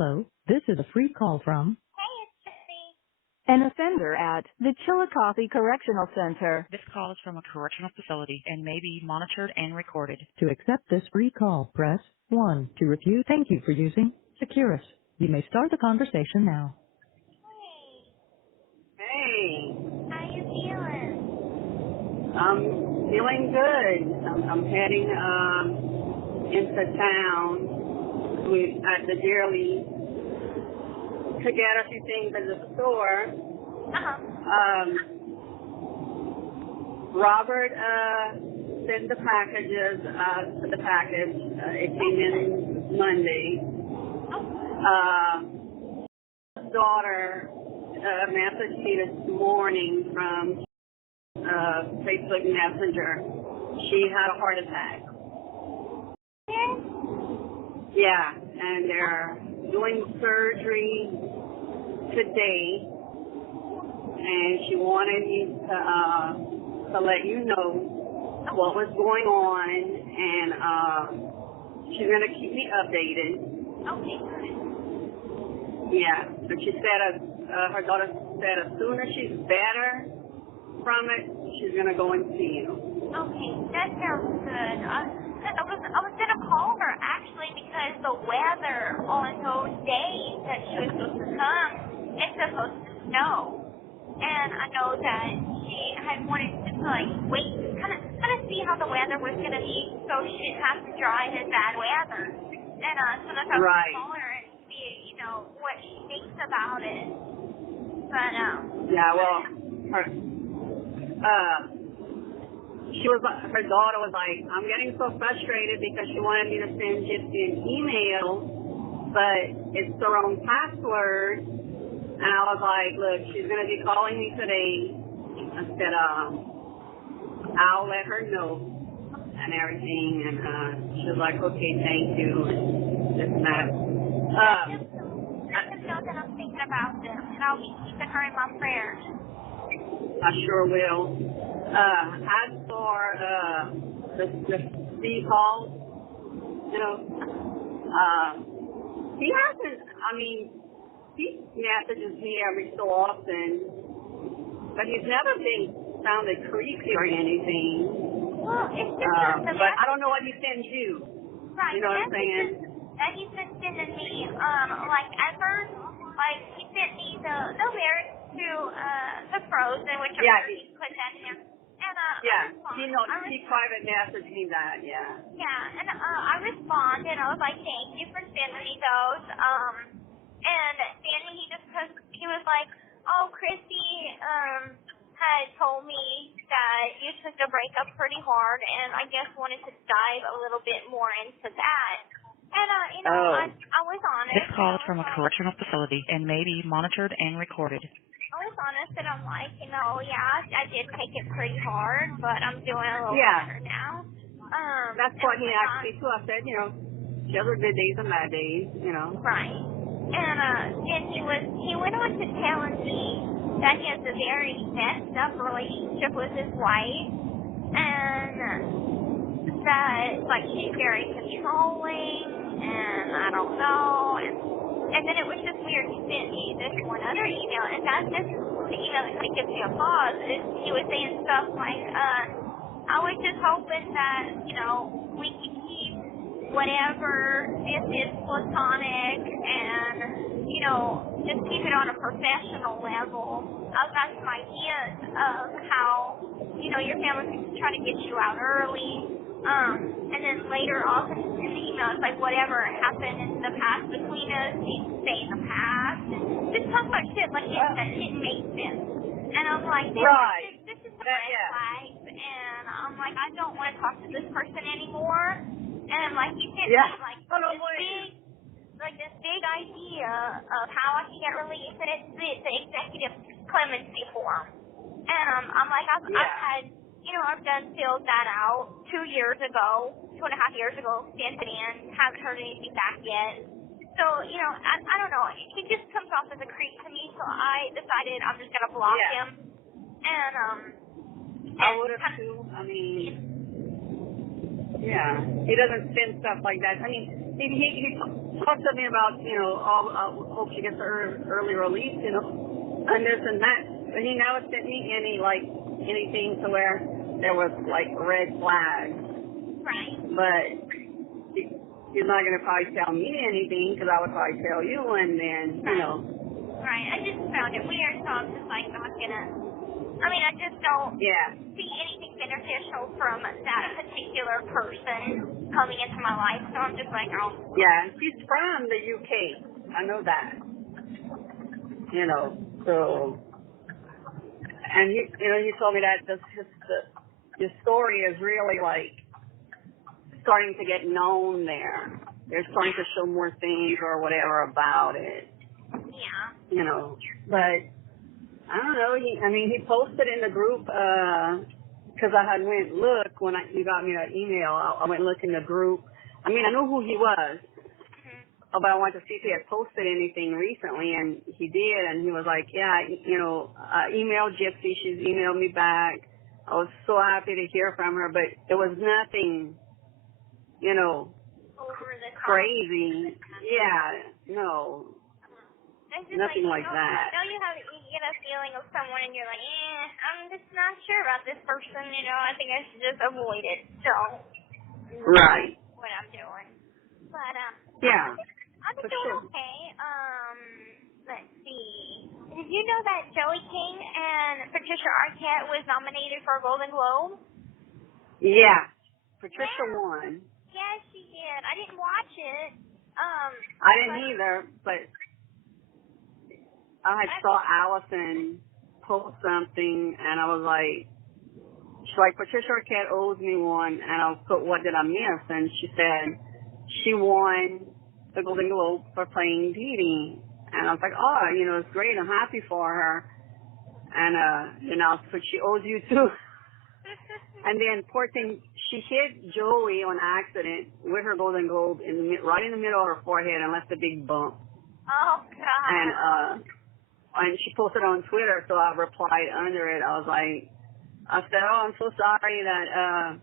Hello, this is a free call from Hey, it's Gypsy. an offender at the Chillicothe Correctional Center. This call is from a correctional facility and may be monitored and recorded. To accept this free call, press 1. To refuse, thank you for using Securus. You may start the conversation now. Hey, how you feeling? I'm feeling good. I'm heading into town at the Dearly to get a few things at the store. Robert sent the packages, the package. It came in Monday. Daughter messaged me this morning from Facebook Messenger. She had a heart attack. Yeah, and they're doing surgery today, and she wanted me to let you know what was going on, and she's going to keep me updated. Okay, good. Yeah, but she said, her daughter said as soon as she's better from it, she's going to go and see you. Okay, that sounds good. I was gonna call her actually because the weather on those days that she was supposed to come, it's supposed to snow, and I know that she had wanted to wait, kind of see how the weather was gonna be, so she didn't have to drive in bad weather. And so that's how I was call her and see, what she thinks about it. But yeah, well, her daughter was like, I'm getting so frustrated because she wanted me to send Gypsy an email, but it's the wrong password. And I was like, look, she's going to be calling me today. I said, I'll let her know and everything. And she was like, okay, thank you. This and that. I just know that I'm thinking about them, and I'll be keeping her in my prayers. I sure will. As for the Steve Hall, he hasn't, he messages me every so often, but he's never sounded creepy or anything. Well, it's just but I don't know what he sends you. Right. You know what I'm saying? That he's been sending me, at first, he sent me the lyrics to the Frozen, which I'm sure he put that in there. And he private messaged me that, yeah. Yeah, and I responded. I was like, thank you for sending me those. And then he was like, oh, Kristy had told me that you took the breakup pretty hard, and I guess wanted to dive a little bit more into that. And, I was honest. This call is from a correctional facility and may be monitored and recorded. I was honest, and I'm like, I did take it pretty hard, but I'm doing a little better now. That's what he asked me, too. I said, she has her good days and bad days, Right. And then he went on to telling me that he has a very messed up relationship with his wife, and that, she's very controlling, and I don't know, and then it was just weird. He sent me this one other email, and that's just the email that kind of gives me a pause. He was saying stuff like, I was just hoping that, we could keep whatever this is platonic and, just keep it on a professional level. I was got some ideas of how, your family can try to get you out early. And then later off in the email, it's like whatever happened in the past between us needs to stay in the past. Just talk about shit like that didn't make sense. And I'm like, this is a red flag. And I'm like, I don't want to talk to this person anymore. And you can't this big idea of how I can get released, and it's the executive clemency form. And I'm like, I've had. I've done filled that out 2.5 years ago, sent it in, haven't heard anything back yet. So, I don't know. He just comes off as a creep to me, so I decided I'm just going to block him. And, I would have too. He doesn't send stuff like that. he talked to me about, hope she gets her early release, and this and that. But he never sent me anything to where there was, red flags. Right. But he's not going to probably tell me anything because I would probably tell you, and then, Right. I just found it weird, so I'm just, not going to. I just don't see anything beneficial from that particular person coming into my life, so I'm just oh. Yeah, she's from the UK. I know that. So, and he told me that your story is really, starting to get known there. They're starting to show more things or whatever about it. Yeah. But I don't know. He posted in the group, because I had went look when you got me that email. I went look in the group. I knew who he was, but I wanted to see if he had posted anything recently, and he did. And he was like, "Yeah, I emailed Gypsy. She's emailed me back. I was so happy to hear from her, but it was nothing, Over the crazy. Yeah, no." Nothing like that. You get a feeling of someone and you're like, I'm just not sure about this person, I think I should just avoid it. So, right. What I'm doing. But, I'm doing okay. Let's see. Did you know that Joey King and Patricia Arquette was nominated for a Golden Globe? Yeah. Patricia won. Yes, she did. I didn't watch it. I didn't either, but I saw Allison post something, and I was like, she's like, Patricia Arquette owes me one, and I put, what did I miss? And she said she won the Golden Globe for playing Dee Dee. And I was like, oh, it's great. I'm happy for her. And, so she owes you too. And then, poor thing, she hit Joey on accident with her Golden Globe right in the middle of her forehead and left a big bump. Oh, God. And she posted on Twitter, so I replied under it. I said, oh, I'm so sorry that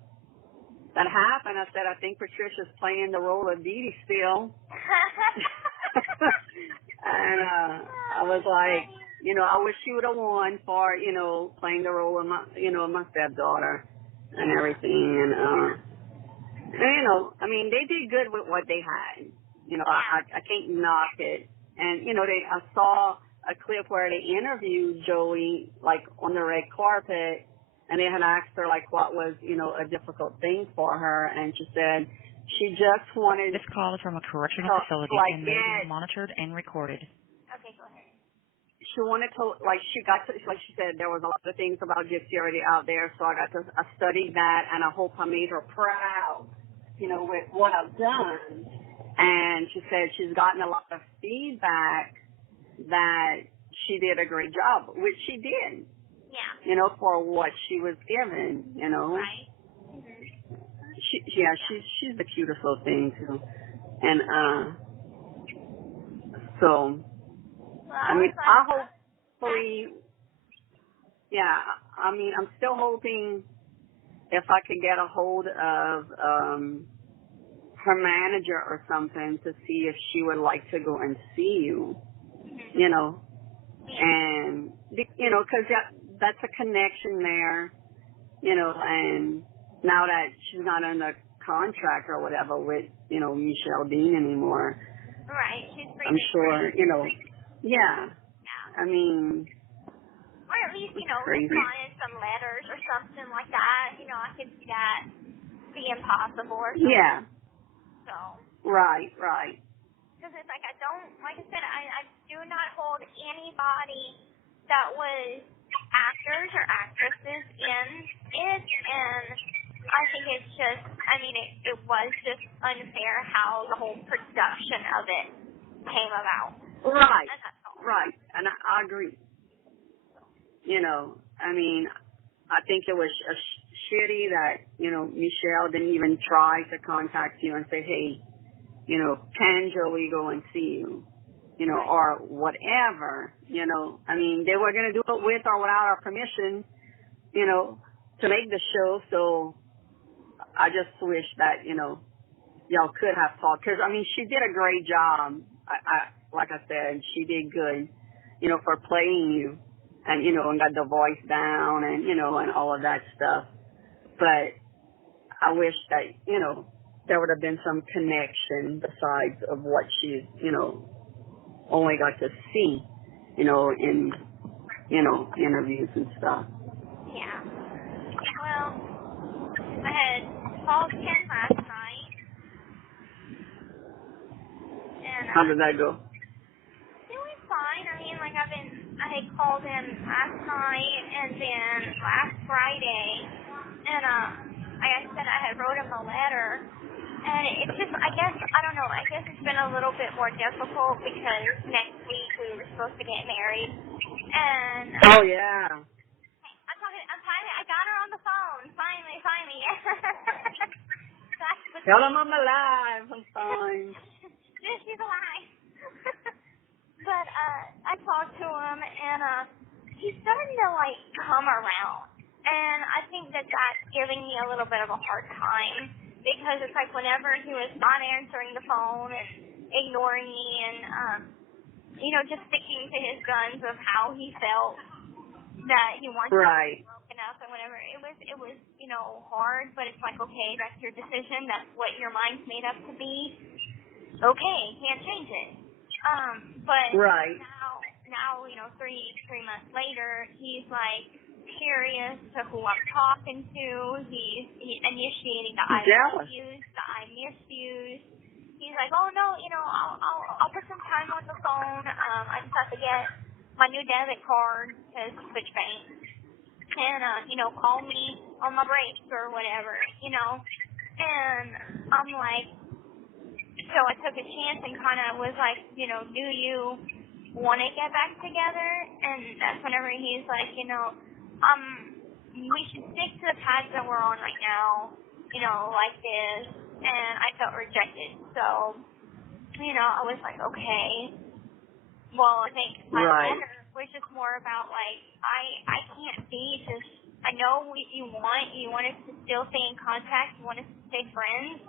happened. I said, I think Patricia's playing the role of Dee Dee still. And I was like, I wish she would have won for, playing the role of my stepdaughter and everything. And, they did good with what they had. I can't knock it. And, I saw a clip where they interviewed Joey, on the red carpet, and they had asked her, what was, a difficult thing for her, and she said she just wanted... This call is from a correctional facility and may be monitored and recorded. Okay, go ahead. She wanted to, she said, there was a lot of things about Gypsy already out there, so I studied that, and I hope I made her proud, with what I've done. And she said she's gotten a lot of feedback that she did a great job, which she did. Yeah. For what she was given, Right. She's the cutest little thing too. And so I hopefully I'm still hoping if I could get a hold of her manager or something to see if she would like to go and see you. And, because that's a connection there, and now that she's not under contract or whatever with, Michelle Dean anymore. Right, she's free. I'm sure, yeah. I mean, or at least, crazy. replying some letters or something like that. I could see that being possible or something. Yeah. So. Right. Because it's like I said, I do not hold anybody that was actors or actresses in it, and I think it's just, it was just unfair how the whole production of it came about. Right, and I agree. I think it was shitty that, Michelle didn't even try to contact you and say, hey, can Joey go and see you? Or whatever, They were going to do it with or without our permission, to make the show. So I just wish that, y'all could have talked. Because, I mean, she did a great job. Like I said, she did good, you know, for playing you and, you know, and got the voice down and, you know, and all of that stuff. But I wish that, you know, there would have been some connection besides of what she, you know, only got to see, you know, in, you know, interviews and stuff. Yeah. Well, I had called Ken last night, and How did that go? it was fine. I mean, like I had called him last night and then last Friday, and like I said, I had wrote him a letter, and it's just, I guess it's been a little bit more difficult because next week we were supposed to get married, and Oh, yeah. I got her on the phone, finally. Tell him I'm alive. I'm fine. She's alive. But I talked to him, and he's starting to, like, come around. And I think that that's giving me a little bit of a hard time, because it's like whenever he was not answering the phone and ignoring me and, you know, just sticking to his guns of how he felt that he wants Right. to be broken up and whatever. It was, you know, hard, but it's like, okay, that's your decision. That's what your mind's made up to be. Okay, can't change it. But right. now, you know, three months later, he's like curious to who I'm talking to. He's initiating the I love yous, the I miss yous. He's like, oh no, you know, I'll put some time on the phone. I just have to get my new debit card to switch banks, and you know, call me on my breaks or whatever, you know. And I'm like, so I took a chance and kind of was like, you know, do you want to get back together? And that's whenever he's like, you know, we should stick to the path that we're on right now, you know, like this. And I felt rejected, so, you know, I was like, okay. Well, I think my letter was just more about, like, I can't be just, I know what you want us to still stay in contact, you want us to stay friends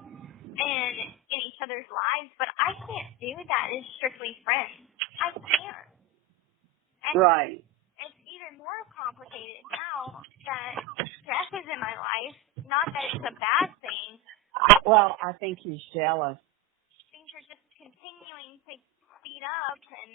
and in each other's lives, but I can't do that as strictly friends. I can't. And right. it's even more complicated now that Jeff is in my life, not that it's a bad thing. Well, I think he's jealous. Things are just continuing to speed up and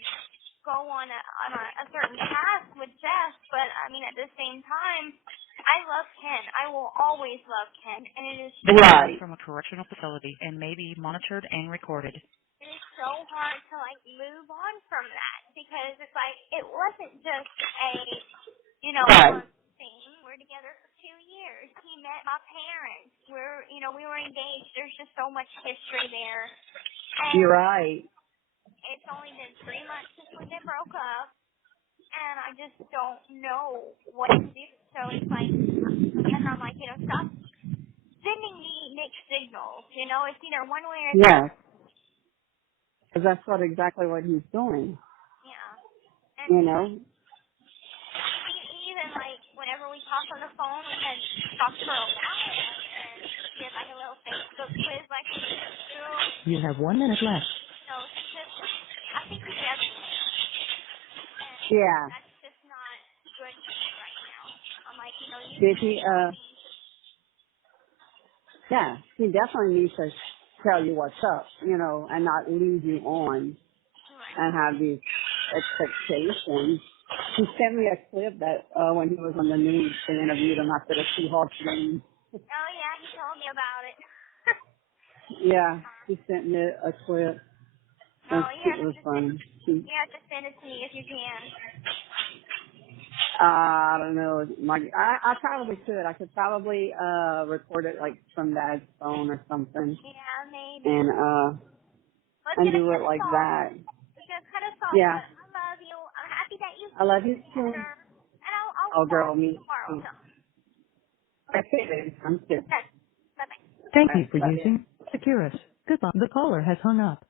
go on a certain path with Jeff, but I mean, at the same time, I love Ken. I will always love Ken, and it is right from a correctional facility and may be monitored and recorded. It is so hard to like move on from that, because it's like it wasn't just a, you know, thing. We're together for 2 years. He met my parents. We were engaged. There's just so much history there. And you're right. It's only been 3 months since we broke up, and I just don't know what to do. So it's like, and I'm like, you know, stop sending me mixed signals. You know, it's either one way or the other. Yes. Because that's exactly what he's doing. Yeah. And you know? Even, like, whenever we talked on the phone, we had talked for a while, and she did, like, a little Facebook quiz, like we used to. You have 1 minute left. No, I think he does. Yeah. That's just not good for me right now. I'm like, you know, Did he, yeah, he definitely needs to tell you what's up, you know, and not lead you on and have these expectations. He sent me a clip that when he was on the news, they interviewed him after the Seahawks game. Oh, yeah, he told me about it. Yeah, he sent me a clip. It was funny. You have to send it to me if you can. I don't know. I probably could. I could probably record it like from Dad's phone or something. Yeah, maybe. And do it like that. Let's get a cut us off. Yeah. I love you. I'm happy that you. I love you too. And I'll oh, girl, me tomorrow. too. Okay, I'm good. Bye-bye. Thank you for using Securus. Goodbye. The caller has hung up.